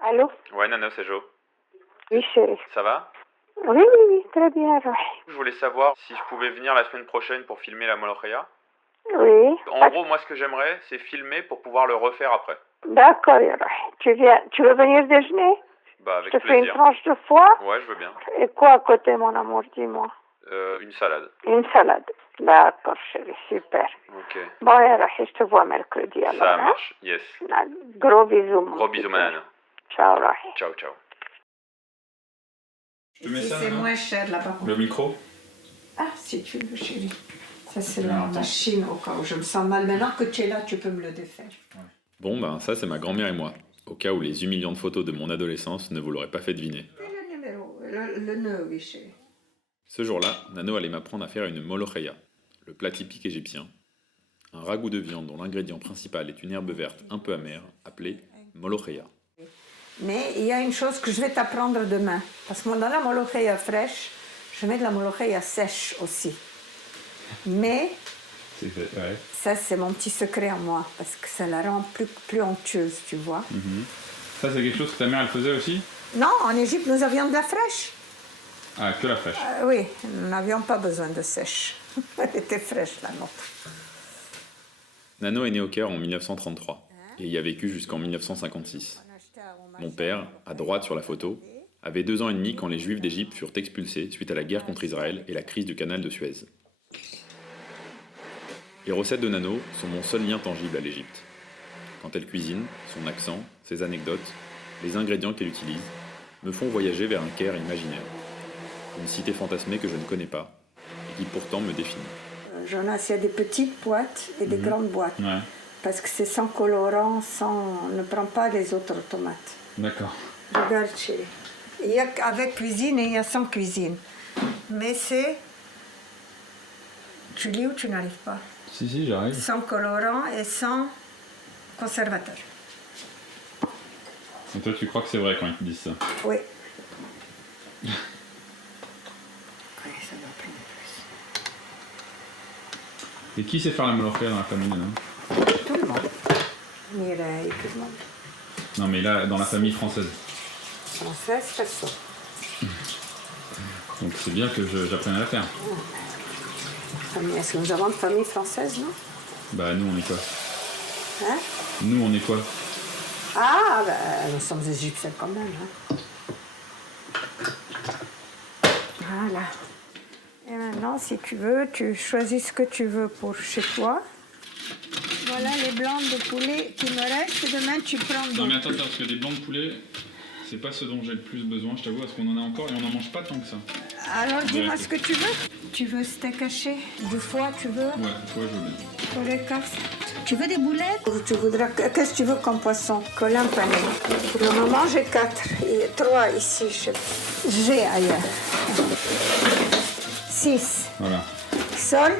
Allô? Ouais, Nano, c'est Jo. Oui, chérie. Ça va? Oui, oui, oui, très bien, Roy. Je voulais savoir si je pouvais venir la semaine prochaine pour filmer la Molokhia. Oui. En gros, moi, ce que j'aimerais, c'est filmer pour pouvoir le refaire après. D'accord, Roy. Tu veux venir déjeuner? Bah, Je avec te fais une plaisir. tranche de foie? Ouais, je veux bien. Et quoi à côté, mon amour, dis-moi? Une salade. Une salade. D'accord, chérie, super. Ok. Bon, Roy, je te vois mercredi alors, Ça hein? marche, yes. Gros bisous, mon Gros petit bisous, cœur. Nano. Ciao, Roy. Ciao, ciao. Tu mets ça, C'est Nana moins cher là-bas. Le micro? Ah, si tu veux, chérie. Ça, c'est Je la l'entends. machine au cas où je me sens mal. Maintenant que tu es là, tu peux me le défaire. Bon, ben ça c'est ma grand-mère et moi. Au cas où les humiliantes photos de mon adolescence ne vous l'auraient pas fait deviner. Et le numéro, le nœud, oui, chérie. Ce jour-là, Nano allait m'apprendre à faire une molokhia, le plat typique égyptien. Un ragoût de viande dont l'ingrédient principal est une herbe verte un peu amère, appelée molokhia. Mais il y a une chose que je vais t'apprendre demain. Parce que dans la molokhia fraîche, je mets de la molokhia sèche aussi. Mais C'est fait, ouais. ça, c'est mon petit secret à moi. Parce que ça la rend plus onctueuse, tu vois. Ça c'est quelque chose que ta mère elle faisait aussi? Non, en Égypte, nous avions de la fraîche. Ah, que la fraîche. Oui, nous n'avions pas besoin de sèche. Elle était fraîche, la nôtre. Nano est né au Caire en 1933 et y a vécu jusqu'en 1956. Mon père, à droite sur la photo, avait 2 ans et demi quand les Juifs d'Égypte furent expulsés suite à la guerre contre Israël et la crise du canal de Suez. Les recettes de Nano sont mon seul lien tangible à l'Égypte. Quand elle cuisine, son accent, ses anecdotes, les ingrédients qu'elle utilise, me font voyager vers un Caire imaginaire. Une cité fantasmée que je ne connais pas et qui pourtant me définit. Jonas, il y a des petites boîtes et des grandes boîtes. Ouais, Parce que c'est sans colorant, sans... ne prends pas les autres tomates. d'accord. Regarde, chérie. Il y a avec cuisine et il y a sans cuisine. Mais c'est... Tu lis ou tu n'arrives pas? Si, j'arrive. Sans colorant et sans conservateur. Et toi tu crois que c'est vrai quand ils te disent ça? Oui. Oui, ça doit prendre plus. Et qui sait faire la molokhia dans la famille, Nano? Tout le monde. Mireille, tout le monde. Non mais là, dans la famille française. Française, personne. Donc c'est bien que j'apprenne à la faire. Est-ce que nous avons une famille française, non? Bah nous on est quoi? Hein? Nous on est quoi? Ah, ben, nous sommes égyptiens quand même. Hein. Voilà. Et maintenant, si tu veux, tu choisis ce que tu veux pour chez toi. Voilà les blancs de poulet qui me restent. Demain, tu prends Non mais attends, parce que des blancs de poulet, c'est pas ce dont j'ai le plus besoin, je t'avoue, parce qu'on en a encore et on n'en mange pas tant que ça. Alors, dis-moi ce que tu veux. Tu veux steak haché? Du foie, tu veux? Ouais, toi je veux bien. Poulet casse. Tu veux des boulettes? Tu voudras... Qu'est-ce que tu veux comme poisson? Colin pané. Pour le moment, j'ai 4. Et 3 ici. J'ai ailleurs. 6. Voilà. Sol.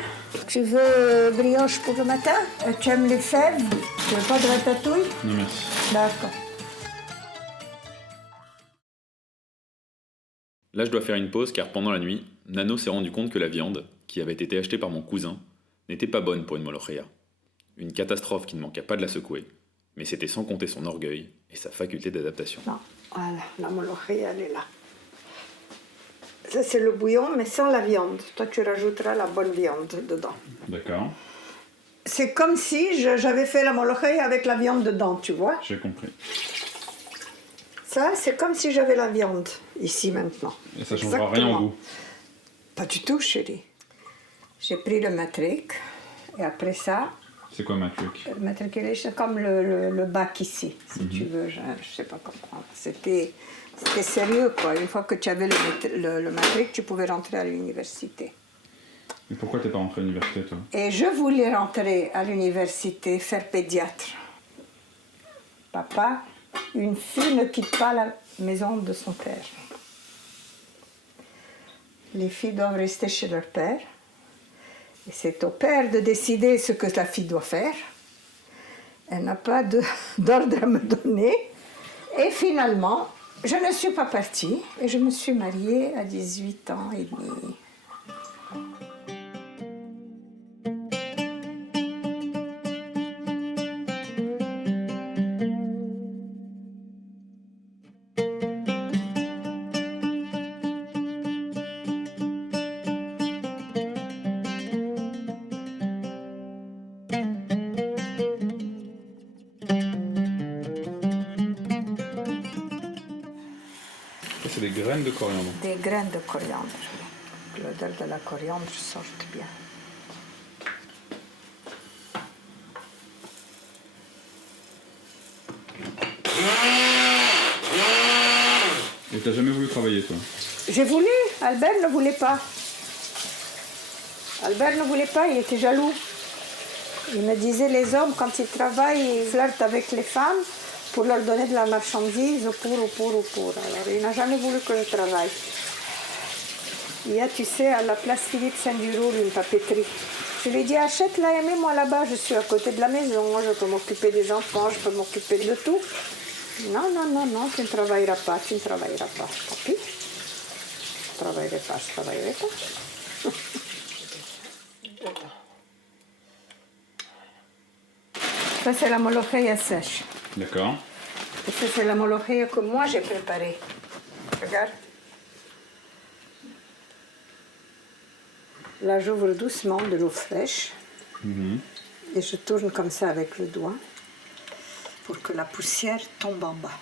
Tu veux brioche pour le matin? Tu aimes les fèves? Tu veux pas de ratatouille? Non merci. D'accord. Là je dois faire une pause car pendant la nuit, Nano s'est rendu compte que la viande, qui avait été achetée par mon cousin, n'était pas bonne pour une molokhia. Une catastrophe qui ne manqua pas de la secouer, mais c'était sans compter son orgueil et sa faculté d'adaptation. Non, voilà, la molokhia, elle est là. Ça, c'est le bouillon, mais sans la viande. Toi, tu rajouteras la bonne viande dedans. D'accord, C'est comme si j'avais fait la molokhia avec la viande dedans, tu vois. j'ai compris. Ça, c'est comme si j'avais la viande ici maintenant. Et ça changera rien au goût. Pas du tout, chérie. J'ai pris le matric et après ça, C'est quoi ma truc? le matriculation, comme le bac ici, si tu veux. Je sais pas comment. C'était sérieux, quoi. Une fois que tu avais le matric, tu pouvais rentrer à l'université. Mais pourquoi t'es pas rentré à l'université toi? Et je voulais rentrer à l'université, faire pédiatre. Papa, une fille ne quitte pas la maison de son père. Les filles doivent rester chez leur père. Et c'est au père de décider ce que la fille doit faire. Elle n'a pas d'ordre à me donner. Et finalement, je ne suis pas partie et je me suis mariée à 18 ans et demi. c'est des graines de coriandre. Des graines de coriandre. Que l'odeur de la coriandre sorte bien. Et t'as jamais voulu travailler, toi? J'ai voulu, Albert ne voulait pas. Albert ne voulait pas, il était jaloux. Il me disait, les hommes, quand ils travaillent, ils flirtent avec les femmes pour leur donner de la marchandise, ou pour. Alors, il n'a jamais voulu que je travaille. Il y a, tu sais, à la place Philippe Saint-Duroul, une papeterie. Je lui ai dit, achète-la et mets-moi là-bas, je suis à côté de la maison, je peux m'occuper des enfants, je peux m'occuper de tout. Non, tu ne travailleras pas, Tant pis. Je ne travaillerai pas. Ça, c'est la molokhia sèche. D'accord. Et ça, c'est la molokhia que moi, j'ai préparée. Regarde. Là, j'ouvre doucement de l'eau fraîche. Et je tourne comme ça avec le doigt pour que la poussière tombe en bas.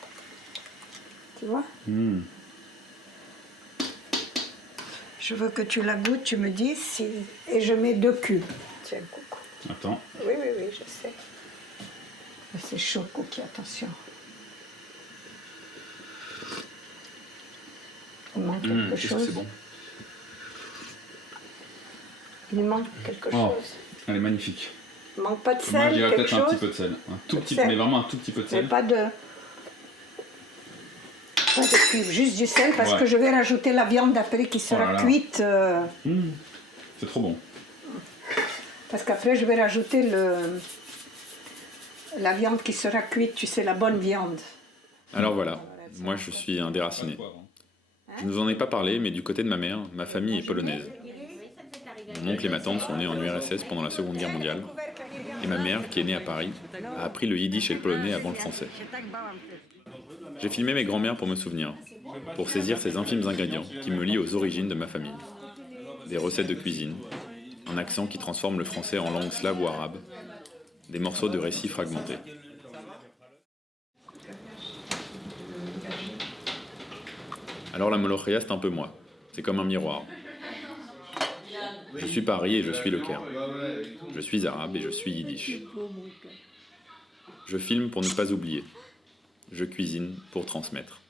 Tu vois? Je veux que tu la goûtes, tu me dis si... Et je mets 2 cubes. Tiens, coucou. Attends. Oui, je sais. C'est chaud, Cookie, attention. Il manque quelque chose. C'est bon. Il manque quelque chose. Elle est magnifique. Il manque pas de sel, Moi, je dirais quelque peut-être un chose. petit peu de sel. Un tout petit, sel. mais vraiment un tout petit peu de Mais sel. pas de cubes, juste du sel, parce Ouais. que je vais rajouter la viande après qui sera Oh là là. cuite. C'est trop bon. Parce qu'après, je vais rajouter la viande qui sera cuite, tu sais, la bonne viande. Alors voilà, moi je suis un déraciné. Je ne vous en ai pas parlé, mais du côté de ma mère, ma famille est polonaise. Mon oncle et ma tante sont nés en URSS pendant la Seconde Guerre mondiale. Et ma mère, qui est née à Paris, a appris le yiddish et le polonais avant le français. J'ai filmé mes grands-mères pour me souvenir, pour saisir ces infimes ingrédients qui me lient aux origines de ma famille. Des recettes de cuisine, un accent qui transforme le français en langue slave ou arabe, des morceaux de récits fragmentés. Alors la molokhia, c'est un peu moi. C'est comme un miroir. Je suis Paris et je suis le Caire. Je suis arabe et je suis yiddish. Je filme pour ne pas oublier. Je cuisine pour transmettre.